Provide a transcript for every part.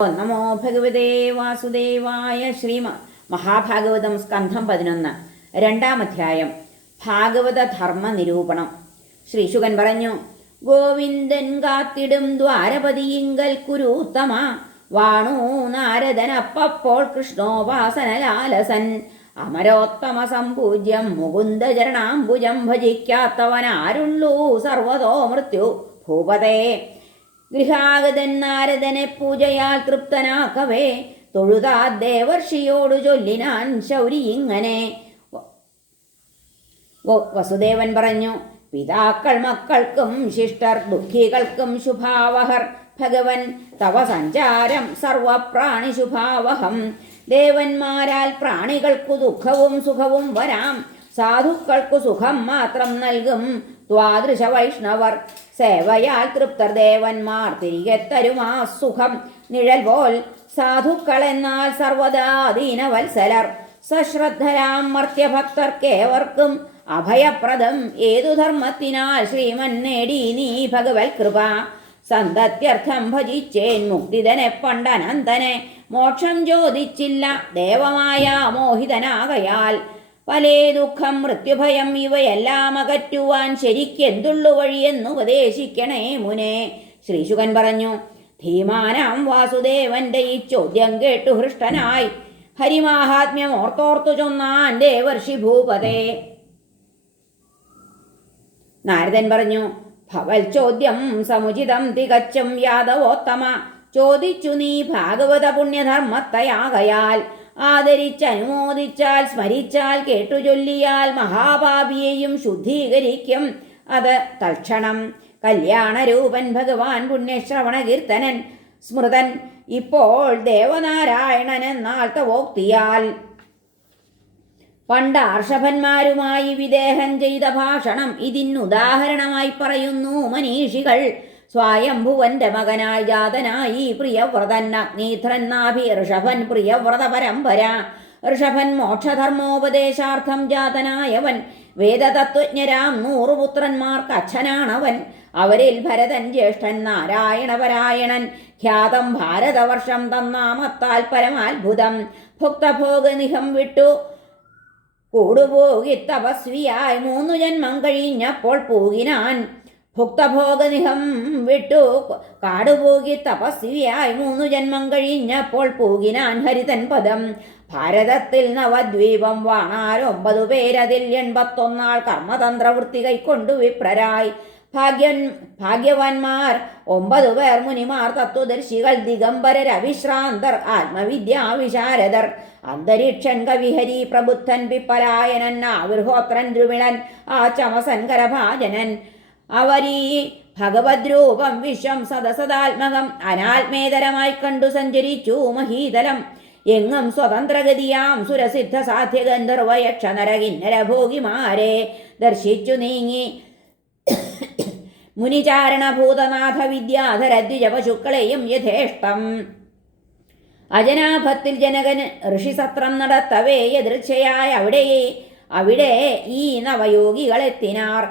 നമോ ഭഗവതേ വാസുദേവായ. മഹാഭാഗവതം സ്കന്ധം 11 രണ്ടാം അധ്യായം. ഭാഗവത ധർമ്മ നിരൂപണം. ശ്രീശുകൻ പറഞ്ഞു: ഗോവിന്ദൻ കാത്തിടും ദ്വാരപതിയിങ്കൽ കുരൂത്തമ വാണു നാരദനപ്പപ്പോൾ കൃഷ്ണോപാസനലാലസൻ അമരോത്തമ സംപൂജ്യം മുകുന്ദചരണാംബുജം ഭജിക്കാത്തവനാരുള്ളൂ സർവതോ മൃത്യു ഭൂപതേ. ഗൃഹാഗതൻ നാരദനെ പൂജയാൽ തൃപ്തനാക്കവേ തൊഴുതാ ദേവർഷിയോടു ചൊല്ലിനാൻ ശൗരി ഇങ്ങനെ. വസുദേവൻ പറഞ്ഞു: പിതാക്കൾ മക്കൾക്കും ശിഷ്ടർ ദുഃഖികൾക്കും ശുഭാവഹർ ഭഗവൻ തവ സഞ്ചാരം സർവപ്രാണി ശുഭാവഹം. ദേവന്മാരാൽ പ്രാണികൾക്കു ദുഃഖവും സുഖവും വരാം, സാധുക്കൾക്കു സുഖം മാത്രം നൽകും ദ്വാദൃശ വൈഷ്ണവർ. സേവയാൽ തൃപ്തർ ദേവന്മാർ തിരികെ തരുമാ സുഖം നിഴൽ പോൽ. സാധുക്കളെന്നാൽ സർവദാ ദീനവത്സലർ. സശ്രദ്ധരാം മർത്യഭക്തർക്കേവർക്കും അഭയപ്രദം ഏതു ധർമ്മത്തിനാൽ ശ്രീമൻ നേടി നീ ഭഗവത് കൃപ. സന്തത്യർത്ഥം ഭജിച്ചേൻ മുക്തിതനെ പണ്ടനന്തനെ മോക്ഷം ചോദിച്ചില്ല ദേവമായ മോഹിതനാകയാൽ. പലേ ദുഃഖം മൃത്യുഭയം ഇവയെല്ലാം അകറ്റുവാൻ ശരിക്കെന്തുള്ളു വഴിയെന്ന് ഉപദേശിക്കണേ മുനെ. ശ്രീശുകൻ പറഞ്ഞു: ധീമാനാം വാസുദേവന്റെ ഈ ചോദ്യം കേട്ടു ഹൃഷ്ടനായി ഹരിമാഹാത്മ്യം ഓർത്തോർത്തു ചൊന്നാൻ ദേവർഷി ഭൂപതേ. നാരദൻ പറഞ്ഞു: ഭവൽ ചോദ്യം സമുചിതം തികച്ചും യാദവോത്തമ. ചോദിച്ചു നീ ഭാഗവത പുണ്യധർമ്മത്തയാകയാൽ. ആദരിച്ചനുമോദിച്ചാൽ സ്മരിച്ചാൽ കേട്ടു ചൊല്ലിയാൽ മഹാപാപിയെയും ശുദ്ധീകരിക്കും അത് തൽക്ഷണം. കല്യാണരൂപൻ ഭഗവാൻ പുണ്യശ്രവണ കീർത്തനൻ സ്മൃതൻ ഇപ്പോൾ ദേവനാരായണൻ എന്നാൽ തവോക്തിയാൽ. പണ്ട് ആർഷഭന്മാരുമായി വിദേഹം ചെയ്ത ഭാഷണം ഇതിനുദാഹരണമായി പറയുന്നു മനീഷികൾ. സ്വയംഭുവന്റെ മകനായി ജാതനായി പ്രിയവ്രതൻ അഗ്നീധ്രൻ നാഭി ഋഷഭൻ പ്രിയവ്രത പരമ്പര. ഋഷഭൻ മോക്ഷധർമ്മോപദേശാർത്ഥം ജാതനായവൻ. വേദതത്വജ്ഞരാം 100 പുത്രന്മാർക്ക് അച്ഛനാണവൻ. അവരിൽ ഭരതൻ ജ്യേഷ്ഠൻ നാരായണപരായണൻ. ഖ്യാതം ഭാരതവർഷം തന്നാമത്താൽ പരമാത്ഭുതം. ഭുക്തഭോഗനിഹം വിട്ടു കൂടുപോകി തപസ്വിയായി 3 ജന്മം കഴിഞ്ഞപ്പോൾ പൂകിനാൻ. ഭുക്തഭോഗനിഹം വിട്ടു കാടുപോകി തപസ്വിയായി 3 ജന്മം കഴിഞ്ഞപ്പോൾ പൂകിനാൻ ഹരിതൻ പദം. ഭാരതത്തിൽ നവദ്വീപം വാണാർ 9 പേരതിൽ 81 കർമ്മതന്ത്രവൃത്തി കൈക്കൊണ്ടു വിപ്രരായി. ഭാഗ്യവാന്മാർ 9 പേർ മുനിമാർ തത്വദർശികൾ ദിഗംബരർ അവിശ്രാന്തർ ആത്മവിദ്യാവിശാരദർ. അന്തരീക്ഷൻ കവിഹരി പ്രബുദ്ധൻ പിപ്പലായനൻ ആവിർഹോത്രൻ ദ്രുവിണൻ ആചമസൻ കരഭാജനൻ. അവരീ ഭഗവദ്രൂപം വിശ്വം സദസദാത്മകം അനാത്മേതരമായി കണ്ടു സഞ്ചരിച്ചു മഹീതലം. എങ്ങും സ്വതന്ത്രഗതിയാം സുരസിദ്ധ സാധ്യ ഗന്ധർവ യക്ഷ നരകിന്നര ഭോഗിമാരെ ദർശിച്ചു നീങ്ങി. മുനിചാരണഭൂതനാഥ വിദ്യാധര ദ്വിജപശുക്കളെയും യഥേഷ്ടം. അജനാഭത്തിൽ ജനകൻ ഋഷിസത്രം നടത്തവേ യദൃച്ഛയായ അവിടെ ഈ നവയോഗികളെത്തിനാർ.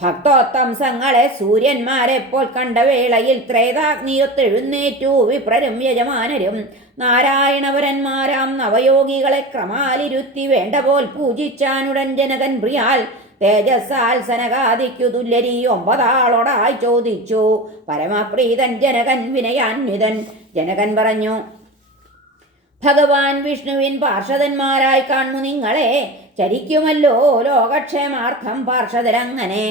ഭക്തോത്തംസങ്ങളെ സൂര്യന്മാരെപ്പോൾ കണ്ട വേളയിൽ ത്രേതാഗ്നിയൊത്തെഴുന്നേറ്റു വിപ്രരും യജമാനരും. നാരായണവരന്മാരാം നവയോഗികളെ ക്രമാലിരുത്തി വേണ്ട പോൽ പൂജിച്ചാനുടൻ ജനകൻ പ്രിയാൽ. തേജസ്സാൽ സനകാദിക്കു തുല്യരീ 9 ചോദിച്ചു പരമപ്രീതൻ ജനകൻ വിനയാന്വിതൻ. ജനകൻ പറഞ്ഞു: ഭഗവാൻ വിഷ്ണുവിൻ പാർഷദന്മാരായി കാണുന്നു നിങ്ങളെ. ചരിക്കുമല്ലോ ലോകക്ഷേമാർത്ഥം പാർഷദരങ്ങനെ.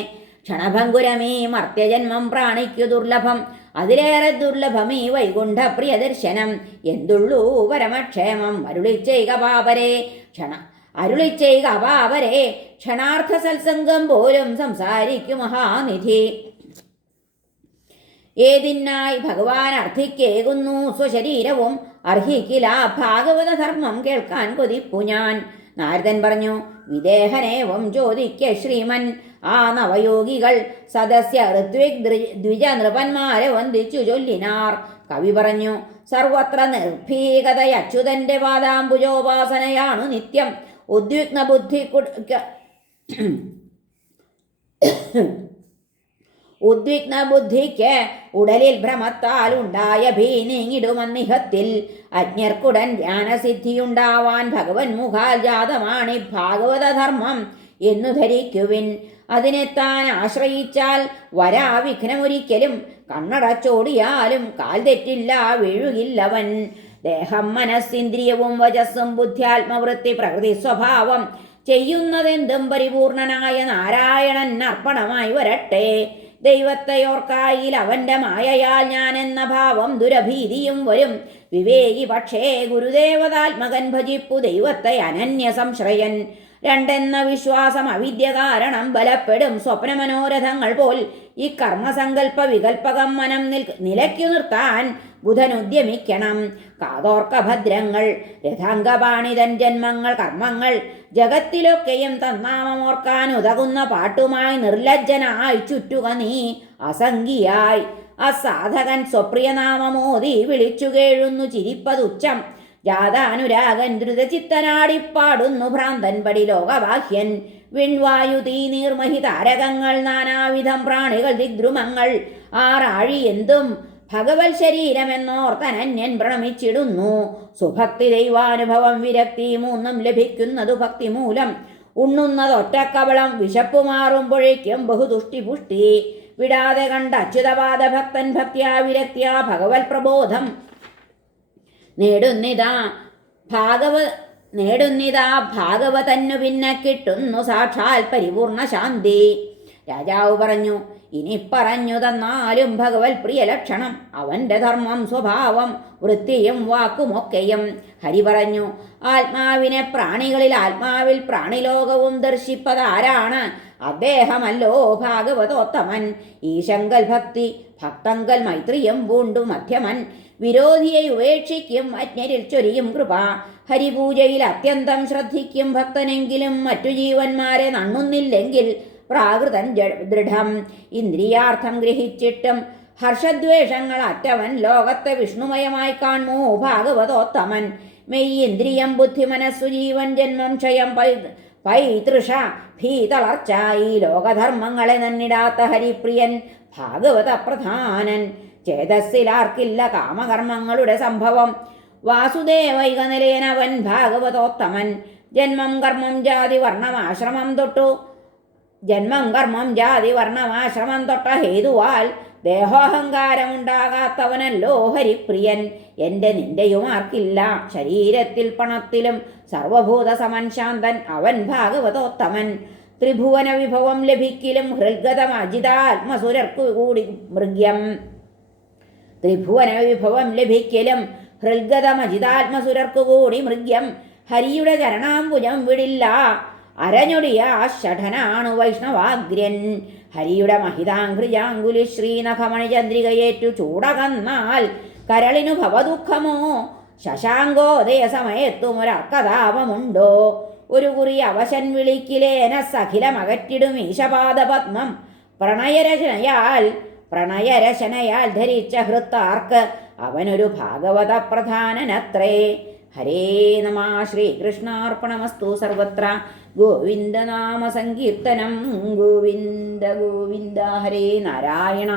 ക്ഷണഭങ്കുരമീ മർത്യജന്മം പ്രാണിക്കു ദുർലഭം. അതിലേറെ ദുർലഭമീ വൈകുണ്ഠ പ്രിയദർശനം. എന്തുള്ളൂ പരമക്ഷേമം അരുളിച്ചെയ്ക അപാവരെ. ക്ഷണാർത്ഥ സത്സംഗം പോലും സംസാരിക്കും മഹാനിധി. ഏതിനായി ഭഗവാൻ അർത്ഥിക്കേകുന്നു സ്വശരീരവും. അർഹിക്കില്ല ഭാഗവത ധർമ്മം കേൾക്കാൻ കൊതിപ്പു ഞാൻ. നാരദൻ പറഞ്ഞു: വിദേഹനേവം ചോദിക്ക ശ്രീമൻ. ആ നവയോഗികൾ സദസ്യ ഋത്വിക് ദ്വിജ നൃപന്മാരെ വന്ദിച്ചു ചൊല്ലിനാർ. കവി പറഞ്ഞു: സർവത്ര നിർഭീകത അച്യുതന്റെ പാദാംബുജോപാസനയാണു നിത്യം. ഉദ്വിഗ്ന ബുദ്ധി ഉദ്വിഗ്ന ബുദ്ധിക്ക് ഉടലിൽ ഭ്രമത്താൽ ഉണ്ടായ ഭീനീങ്ങിടുമന്നിഹത്തിൽ അജ്ഞർക്കുടൻ ജ്ഞാനസിദ്ധിയുണ്ടാവാൻ ഭഗവൻ മുഖാൽ ജാതമാണി ഭാഗവതധർമ്മം എന്നു ധരിക്കുവിൻ. അതിനെ താൻ ആശ്രയിച്ചാൽ വരാ വിഘ്നമൊരിക്കലും. കണ്ണടച്ചോടിയാലും കാൽ തെറ്റില്ല, വീഴുകില്ലവൻ. ദേഹം മനസ്സിന്ദ്രിയവും വചസ്സും ബുദ്ധ്യാത്മവൃത്തി പ്രകൃതി സ്വഭാവം ചെയ്യുന്നതെന്തും പരിപൂർണനായ നാരായണൻ അർപ്പണമായി വരട്ടെ. ദൈവത്തെയോർക്കായിൽ അവന്റെ മായയാൽ ഞാനെന്ന ഭാവം ദുരഭീതിയും വരും. വിവേകി പക്ഷേ ഗുരുദേവതാത്മകൻ ഭജിപ്പു ദൈവത്തെ അനന്യ സംശ്രയൻ. രണ്ടെന്ന വിശ്വാസം അവിദ്യ കാരണം ബലപ്പെടും സ്വപ്നമനോരഥങ്ങൾ പോൽ. ഈ കർമ്മസങ്കല്പ വികൽപകം മനം നിലയ്ക്കു നിർത്താൻ ബുധനുദ്യമിക്കണം. കാതോർക്ക ഭദ്രങ്ങൾ രഥാംഗപാണിതൻ ജന്മങ്ങൾ കർമ്മങ്ങൾ ജഗത്തിലൊക്കെയും തന്നാമമോർക്കാൻ ഉതകുന്ന പാട്ടുമായി നിർലജ്ജനായി ചുറ്റുക നീ അസംഖിയായി. അസാധകൻ സ്വപ്രിയനാമമോദി വിളിച്ചു കേഴുന്നു ചിരിപ്പതുച്ചം. ജാതാനുരാഗൻ ദ്രുതചിത്തനാടിപ്പാടുന്നു ഭ്രാന്തൻ പടി ലോകബാഹ്യൻ. വിൺവായു തീ നീർമഹി താരകങ്ങൾ നാനാവിധം പ്രാണികൾ ദിഗ്ദ്രുമങ്ങൾ ആറാഴി എന്തും ഭഗവത് ശരീരമെന്നോർത്തനന്യൻ പ്രണമിച്ചിടുന്നു. സുഭക്തി ദൈവാനുഭവം വിരക്തി മൂന്നും ലഭിക്കുന്നതു ഭക്തി മൂലം. ഉണ്ണുന്നതൊറ്റക്കവളം വിശപ്പുമാറുമ്പോഴേക്കും ബഹുതുഷ്ടി പുഷ്ടി. വിടാതെ കണ്ട അച്യുതപാദ ഭക്തൻ ഭക്തിയാ വിരക്തിയാ ഭഗവത് പ്രബോധം നേടുന്നിതാ ഭാഗവതന്നു പിന്നെ കിട്ടുന്നു സാക്ഷാൽ പരിപൂർണ ശാന്തി. രാജാവ് പറഞ്ഞു, ഇനി പറഞ്ഞു തന്നാലും ഭഗവത് പ്രിയ ലക്ഷണം അവന്റെ ധർമ്മം സ്വഭാവം വൃത്തിയും വാക്കുമൊക്കെയും. ഹരി പറഞ്ഞു, ആത്മാവിനെ പ്രാണികളിൽ ആത്മാവിൽ പ്രാണിലോകവും ദർശിപ്പതാരാണ്? അദ്ദേഹമല്ലോ ഭാഗവതോത്തമൻ. ഈശങ്കൽ ഭക്തി ഭക്തങ്കൽ മൈത്രിയം പൂണ്ടു മധ്യമൻ. വിരോധിയെ ഉപേക്ഷിക്കും അജ്ഞരിൽ ചൊരിയും കൃപ. ഹരിപൂജയിൽ അത്യന്തം ശ്രദ്ധിക്കും ഭക്തനെങ്കിലും മറ്റു ജീവന്മാരെ നണ്ണുന്നില്ലെങ്കിൽ പ്രാകൃതൻ ദൃഢം. ഇന്ദ്രിയാർത്ഥം ഗ്രഹിച്ചിട്ടും ഹർഷദ്വേഷങ്ങൾ അറ്റവൻ ലോകത്തെ വിഷ്ണുമയമായി കാണുമോ ഭാഗവതോത്തമൻ. മെയ് ഇന്ദ്രിയം ബുദ്ധി മനസ്സു ജീവൻ ജന്മം ക്ഷയം പൈതൃഷ ഭീതളർച്ച ഈ ലോകധർമ്മങ്ങളെ നന്നിടാത്ത ഹരിപ്രിയൻ ഭാഗവത പ്രധാനൻ. ചേതസ്സിലാർക്കില്ല കാമകർമ്മങ്ങളുടെ സംഭവം. വാസുദേവൈക നിലയനവൻ ഭാഗവതോത്തമൻ. ജന്മം കർമ്മം ജാതി വർണ്ണമാശ്രമം തൊട്ട ഹേതുവാൽ ദേഹോഹങ്കാരമുണ്ടാകാത്തവനല്ലോ ഹരിപ്രിയൻ. എൻ്റെ നിന്റെയുമാർക്കില്ല ശരീരത്തിൽ പണത്തിലും സർവഭൂത സമൻ ശാന്തൻ അവൻ ഭാഗവതോത്തമൻ. ത്രിഭുവന വിഭവം ലഭിക്കലും ഹൃദ്ഗതം അജിതാത്മസുരർക്കു കൂടി മൃഗ്യം. ത്രിഭുവന വിഭവം ലഭിക്കലും ഹൃദ്ഗതമജിതാത്മസുരർക്കു കൂടി മൃഗ്യം. ഹരിയുടെ ചരണാംബുജം വിടില്ല അരഞ്ഞൊടിയ ഷഠനാണു വൈഷ്ണവാഗ്രൻ. ഹരിയുടെ മഹിതാംഘ്രിജാങ്കുലി ശ്രീനഖമണിചന്ദ്രികയേറ്റു ചൂടകന്നാൽ കരളിനു ഭവദുഃഖമോ? ശശാങ്കോദയ സമയത്തും ഒരർക്കതാപമുണ്ടോ? ഒരു കുറി അവശൻ വിളിക്കിലേന സഖിലമകറ്റിടും ഈശപാദപത്മം. പ്രണയരചനയാൽ ധരിച്ച ഹൃത്താർക്ക് അവനൊരു ഭാഗവത പ്രധാനനത്രേ. ഹരേ നമ. ശ്രീകൃഷ്ണാർപ്പണമസ്തു. സർവത്ര ഗോവിന്ദനാമ സങ്കീർത്തനം. ഗോവിന്ദ ഗോവിന്ദ. ഹരേ നാരായണ.